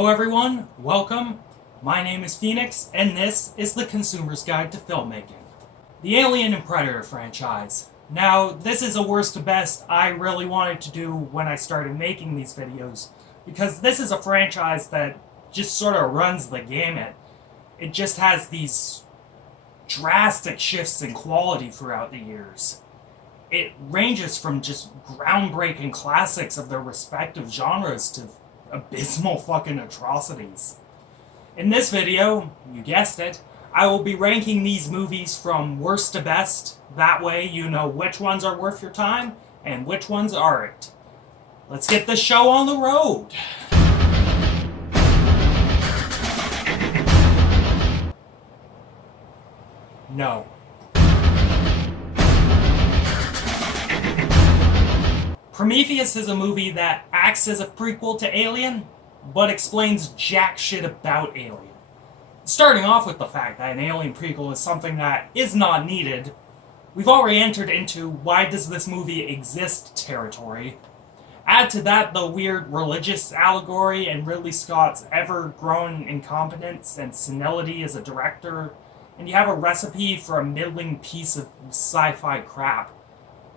Hello everyone, welcome. My name is Phoenix, and this is the Consumer's Guide to Filmmaking. The Alien and Predator franchise. Now, this is a worst to best I really wanted to do when I started making these videos, because this is a franchise that just sort of runs the gamut. It just has these drastic shifts in quality throughout the years. It ranges from just groundbreaking classics of their respective genres to abysmal fucking atrocities. In this video, you guessed it, I will be ranking these movies from worst to best. That way you know which ones are worth your time and which ones aren't. Let's get this show on the road. No. Prometheus is a movie that acts as a prequel to Alien, but explains jack shit about Alien. Starting off with the fact that an Alien prequel is something that is not needed, we've already entered into why does this movie exist territory. Add to that the weird religious allegory and Ridley Scott's ever-growing incompetence and senility as a director, and you have a recipe for a middling piece of sci-fi crap.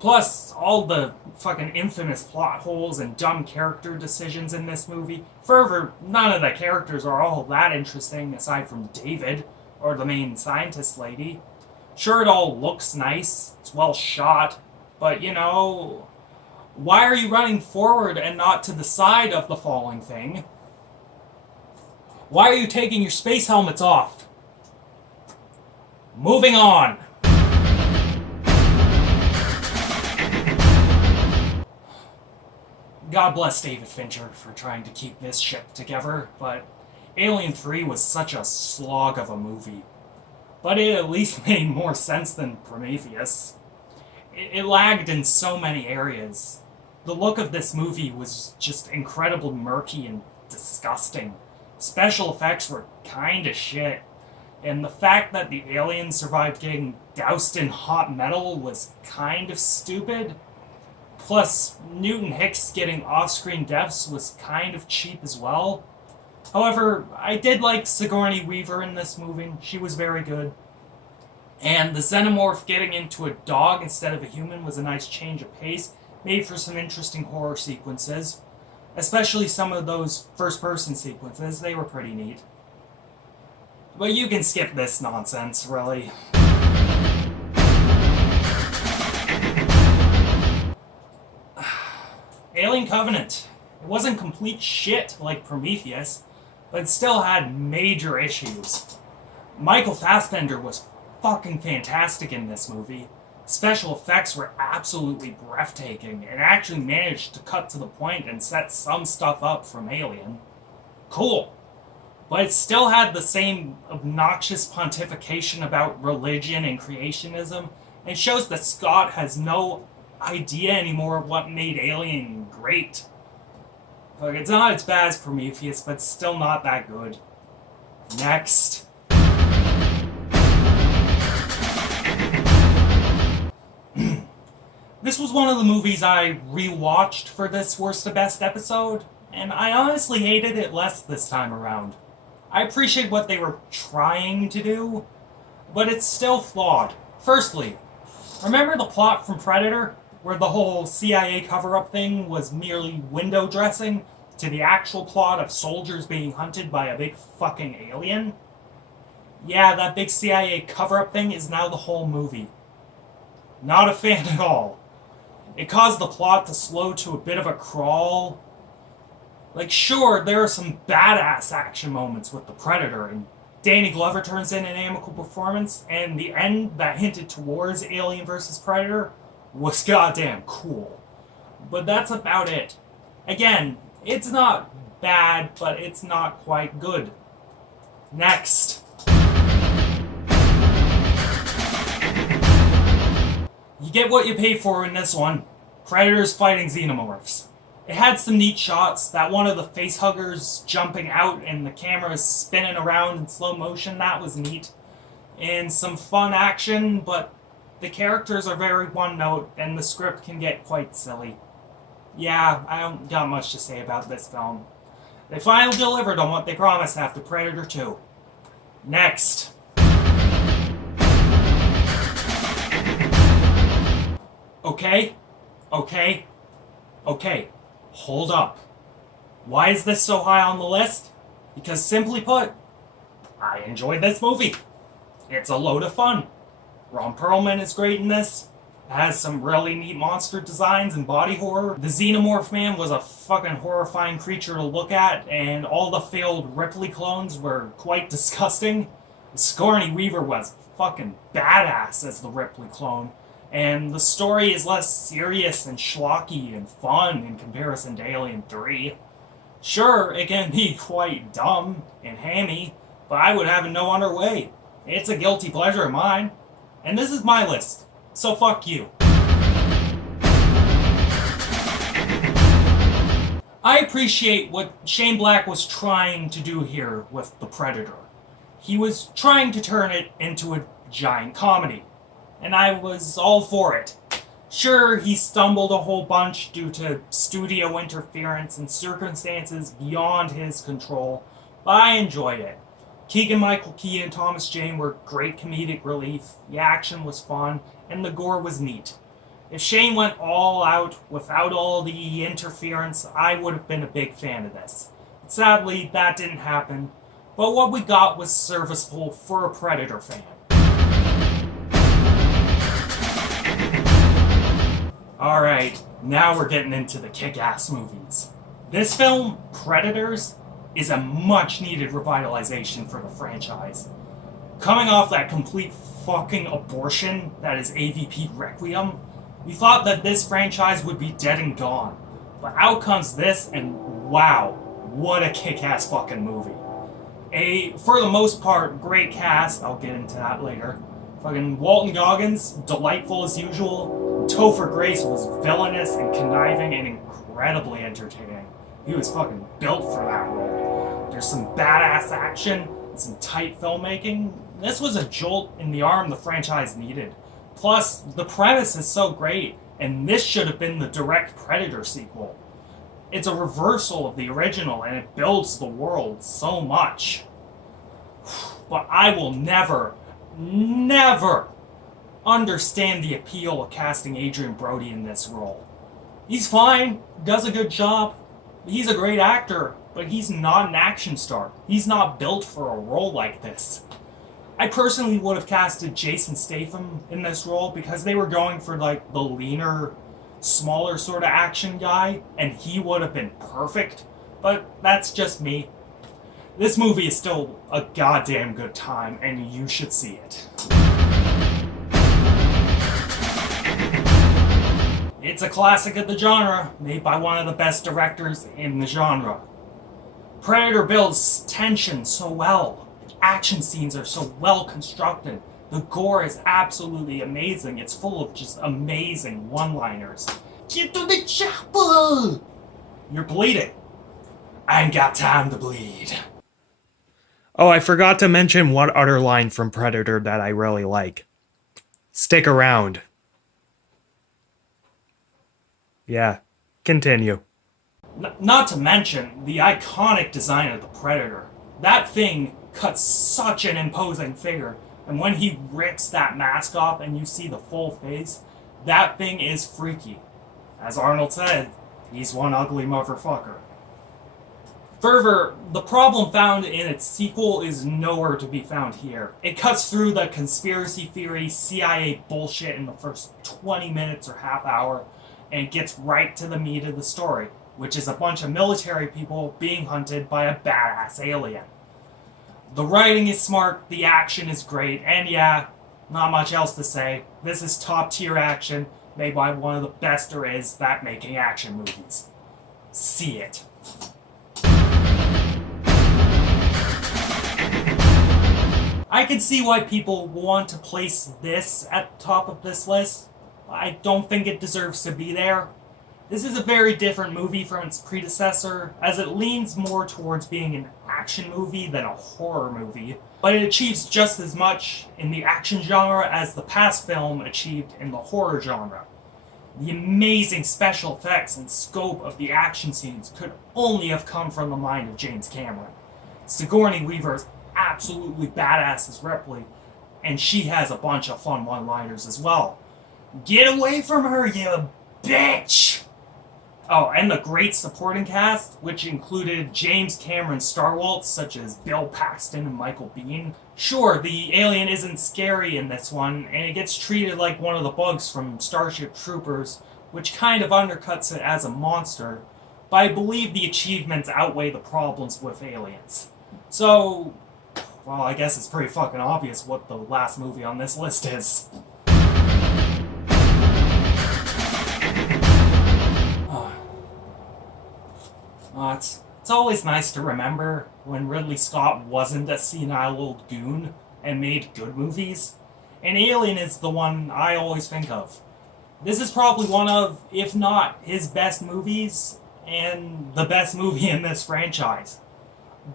Plus, all the fucking infamous plot holes and dumb character decisions in this movie. Further, none of the characters are all that interesting aside from David, or the main scientist lady. Sure, it all looks nice, it's well shot, but you know, why are you running forward and not to the side of the falling thing? Why are you taking your space helmets off? Moving on. God bless David Fincher for trying to keep this ship together, but Alien 3 was such a slog of a movie. But it at least made more sense than Prometheus. It lagged in so many areas. The look of this movie was just incredibly murky and disgusting. Special effects were kinda shit. And the fact that the aliens survived getting doused in hot metal was kind of stupid. Plus, Newton Hicks getting off-screen deaths was kind of cheap as well. However, I did like Sigourney Weaver in this movie. She was very good. And the xenomorph getting into a dog instead of a human was a nice change of pace, made for some interesting horror sequences. Especially some of those first-person sequences, they were pretty neat. But you can skip this nonsense, really. Alien Covenant. It wasn't complete shit like Prometheus, but it still had major issues. Michael Fassbender was fucking fantastic in this movie. Special effects were absolutely breathtaking and actually managed to cut to the point and set some stuff up from Alien. Cool. But it still had the same obnoxious pontification about religion and creationism, and shows that Scott has no idea anymore of what made Alien great. Like, it's not as bad as Prometheus, but it's still not that good. Next. This was one of the movies I rewatched for this worst to best episode, and I honestly hated it less this time around. I appreciate what they were trying to do, but it's still flawed. Firstly, remember the plot from Predator, where the whole CIA cover-up thing was merely window dressing to the actual plot of soldiers being hunted by a big fucking alien? Yeah, that big CIA cover-up thing is now the whole movie. Not a fan at all. It caused the plot to slow to a bit of a crawl. Like, sure, there are some badass action moments with the Predator, and Danny Glover turns in an amicable performance, and the end that hinted towards Alien vs. Predator was goddamn cool. But that's about it. Again, it's not bad, but it's not quite good. Next. You get what you pay for in this one. Predators fighting xenomorphs. It had some neat shots, that one of the facehuggers jumping out and the camera is spinning around in slow motion, that was neat. And some fun action, but the characters are very one-note, and the script can get quite silly. Yeah, I don't got much to say about this film. They finally delivered on what they promised after Predator 2. Next. Okay. Hold up. Why is this so high on the list? Because simply put, I enjoyed this movie. It's a load of fun. Ron Perlman is great in this. It has some really neat monster designs and body horror. The Xenomorph Man was a fucking horrifying creature to look at, and all the failed Ripley clones were quite disgusting. Sigourney Weaver was fucking badass as the Ripley clone, and the story is less serious and schlocky and fun in comparison to Alien 3. Sure, it can be quite dumb and hammy, but I would have it no other way. It's a guilty pleasure of mine. And this is my list, so fuck you. I appreciate what Shane Black was trying to do here with The Predator. He was trying to turn it into a giant comedy, and I was all for it. Sure, he stumbled a whole bunch due to studio interference and circumstances beyond his control, but I enjoyed it. Keegan-Michael Key and Thomas Jane were great comedic relief, the action was fun, and the gore was neat. If Shane went all out without all the interference, I would have been a big fan of this. Sadly, that didn't happen, but what we got was serviceable for a Predator fan. Alright, now we're getting into the kick-ass movies. This film, Predators, is a much-needed revitalization for the franchise. Coming off that complete fucking abortion that is AVP Requiem, we thought that this franchise would be dead and gone. But out comes this, and wow, what a kick-ass fucking movie. For the most part, great cast, I'll get into that later. Fucking Walton Goggins, delightful as usual. Topher Grace was villainous and conniving and incredibly entertaining. He was fucking built for that role. There's some badass action and some tight filmmaking. This was a jolt in the arm the franchise needed. Plus, the premise is so great, and this should have been the direct Predator sequel. It's a reversal of the original, and it builds the world so much. But I will never understand the appeal of casting Adrian Brody in this role. He's fine, does a good job. He's a great actor, but he's not an action star. He's not built for a role like this. I personally would have casted Jason Statham in this role because they were going for like the leaner, smaller sort of action guy, and he would have been perfect, but that's just me. This movie is still a goddamn good time, and you should see it. It's a classic of the genre, made by one of the best directors in the genre. Predator builds tension so well. The action scenes are so well constructed. The gore is absolutely amazing. It's full of just amazing one-liners. Get to the chopper! You're bleeding. I ain't got time to bleed. Oh, I forgot to mention one other line from Predator that I really like. Stick around. Yeah, continue. Not to mention the iconic design of the Predator. That thing cuts such an imposing figure, and when he rips that mask off and you see the full face, that thing is freaky. As Arnold said, he's one ugly motherfucker. Further, the problem found in its sequel is nowhere to be found here. It cuts through the conspiracy theory, CIA bullshit in the first 20 minutes or half hour, and gets right to the meat of the story, which is a bunch of military people being hunted by a badass alien. The writing is smart, the action is great, and yeah, not much else to say. This is top tier action made by one of the best there is at making action movies. See it. I can see why people want to place this at the top of this list. I don't think it deserves to be there. This is a very different movie from its predecessor, as it leans more towards being an action movie than a horror movie, but it achieves just as much in the action genre as the past film achieved in the horror genre. The amazing special effects and scope of the action scenes could only have come from the mind of James Cameron. Sigourney Weaver is absolutely badass as Ripley, and she has a bunch of fun one-liners as well. Get away from her, you bitch! Oh, and the great supporting cast, which included James Cameron starwalts such as Bill Paxton and Michael Biehn. Sure, the alien isn't scary in this one, and it gets treated like one of the bugs from Starship Troopers, which kind of undercuts it as a monster, but I believe the achievements outweigh the problems with aliens. So, well, I guess it's pretty fucking obvious what the last movie on this list is. It's always nice to remember when Ridley Scott wasn't a senile old goon and made good movies. And Alien is the one I always think of. This is probably one of, if not his best movies, and the best movie in this franchise.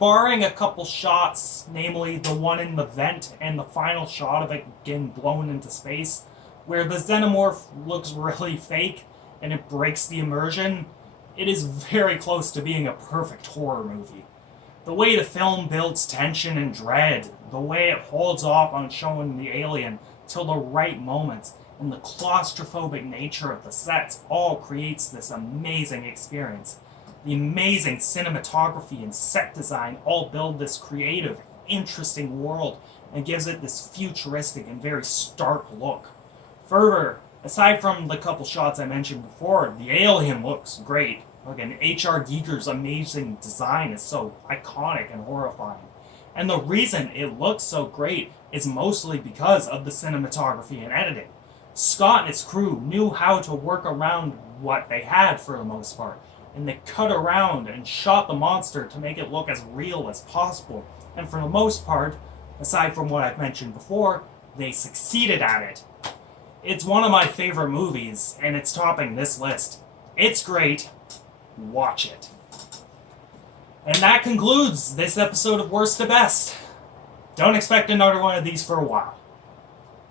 Barring a couple shots, namely the one in the vent and the final shot of it getting blown into space, where the xenomorph looks really fake and it breaks the immersion, it is very close to being a perfect horror movie. The way the film builds tension and dread, the way it holds off on showing the alien till the right moments, and the claustrophobic nature of the sets all creates this amazing experience. The amazing cinematography and set design all build this creative, interesting world and gives it this futuristic and very stark look. Further, aside from the couple shots I mentioned before, the alien looks great. Again, H.R. Giger's amazing design is so iconic and horrifying. And the reason it looks so great is mostly because of the cinematography and editing. Scott and his crew knew how to work around what they had for the most part, and they cut around and shot the monster to make it look as real as possible. And for the most part, aside from what I've mentioned before, they succeeded at it. It's one of my favorite movies, and it's topping this list. It's great. Watch it. And that concludes this episode of Worst to Best. Don't expect another one of these for a while.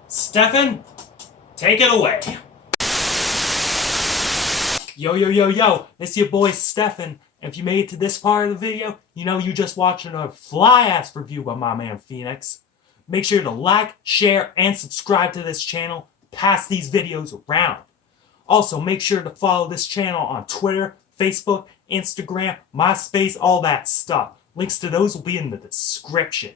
Stefan, take it away. Yo, it's your boy Stefan. If you made it to this part of the video, you know you just watched a fly-ass review by my man Phoenix. Make sure to like, share, and subscribe to this channel. Pass these videos around. Also, make sure to follow this channel on Twitter, Facebook, Instagram, MySpace, all that stuff. Links to those will be in the description.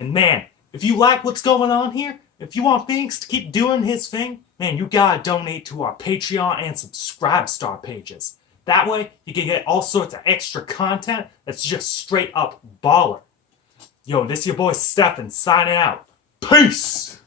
And man, if you like what's going on here, if you want Phoenix to keep doing his thing, man, you gotta donate to our Patreon and Subscribestar pages. That way, you can get all sorts of extra content that's just straight up baller. Yo, this your boy Stefan signing out. Peace!